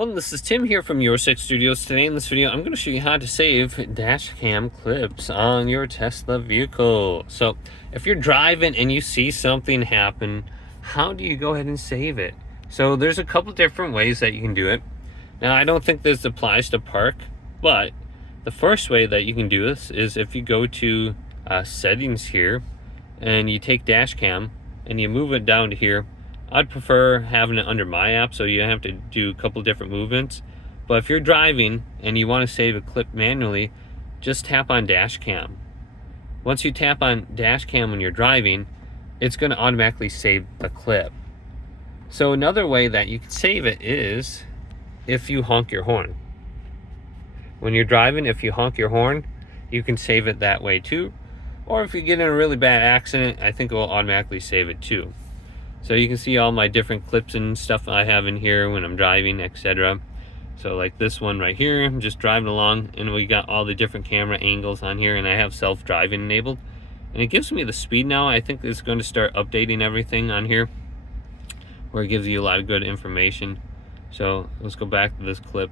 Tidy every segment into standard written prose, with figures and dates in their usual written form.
Well, this is Tim here from Your Six Studios. Today in this video, I'm going to show you how to save Dashcam clips on your Tesla vehicle. So if you're driving and you see something happen, how do you go ahead and save it? So there's a couple different ways that you can do it. Now, I don't think this applies to park, but the first way that you can do this is if you go to settings here and you take Dashcam and you move it down to here. I'd prefer having it under my app, so you have to do a couple different movements. But if you're driving and you want to save a clip manually, just tap on Dashcam. Once you tap on Dashcam when you're driving, it's going to automatically save the clip. So another way that you can save it is if you honk your horn. When you're driving, if you honk your horn, you can save it that way too. Or if you get in a really bad accident, I think it will automatically save it too. So you can see all my different clips and stuff I have in here when I'm driving, etc. So like this one right here, I'm just driving along and we got all the different camera angles on here, and I have self-driving enabled. And it gives me the speed now. I think it's going to start updating everything on here, where it gives you a lot of good information. So let's go back to this clip.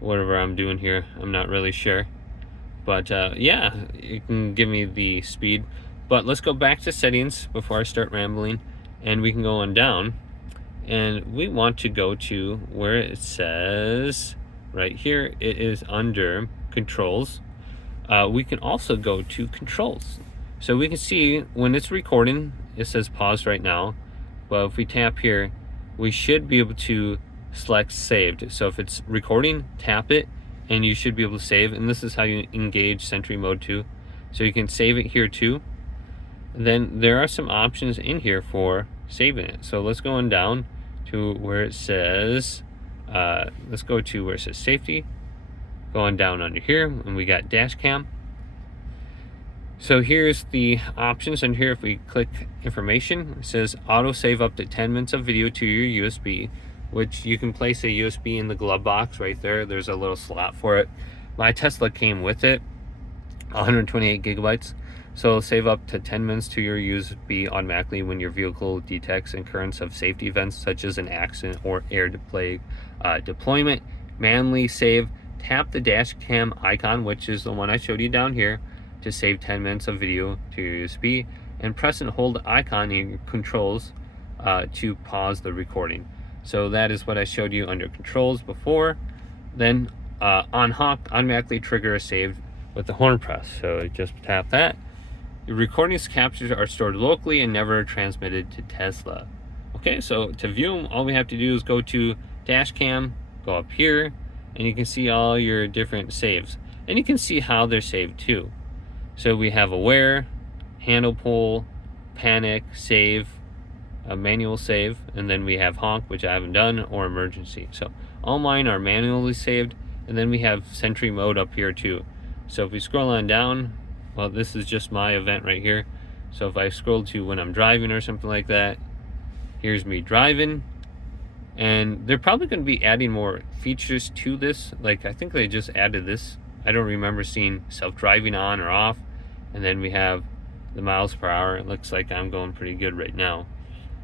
Whatever I'm doing here, I'm not really sure. But yeah, it can give me the speed. But let's go back to settings before I start rambling, and we can go on down, and we want to go to where it says right here, it is under controls. We can also go to controls. So we can see when it's recording, it says pause right now. But if we tap here, we should be able to select saved. So if it's recording, tap it, and you should be able to save. And this is how you engage Sentry Mode too. So you can save it here too. Then there are some options in here for saving it. So let's go on down to where it says, let's go to where it says safety. Go on down under here, and we got Dashcam. So here's the options, and here if we click information, it says auto save up to 10 minutes of video to your USB, which you can place a USB in the glove box right there. There's a little slot for it. My Tesla came with it, 128 gigabytes. So it'll save up to 10 minutes to your USB automatically when your vehicle detects occurrence of safety events such as an accident or air deployment. Manually save. Tap the Dashcam icon, which is the one I showed you down here, to save 10 minutes of video to your USB, and press and hold the icon in your controls to pause the recording. So that is what I showed you under controls before. Then on honk, automatically trigger a save with the horn press. So just tap that. The recordings captures are stored locally and never transmitted to Tesla. Okay, so to view them, all we have to do is go to Dashcam, go up here, and you can see all your different saves. And you can see how they're saved too. So we have aware, handle pull, panic, save, a manual save, and then we have honk, which I haven't done, or emergency. So all mine are manually saved, and then we have Sentry Mode up here too. So if we scroll on down, well, this is just my event right here. So if I scroll to when I'm driving or something like that, here's me driving. And they're probably going to be adding more features to this. Like, I think they just added this. I don't remember seeing self-driving on or off. And then we have the miles per hour. It looks like I'm going pretty good right now.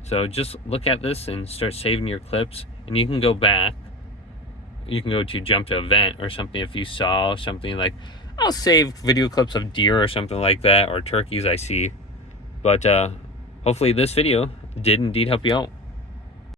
So just look at this and start saving your clips. And you can go back. You can go to jump to event or something if you saw something like, I'll save video clips of deer or something like that, or turkeys I see. But hopefully this video did indeed help you out.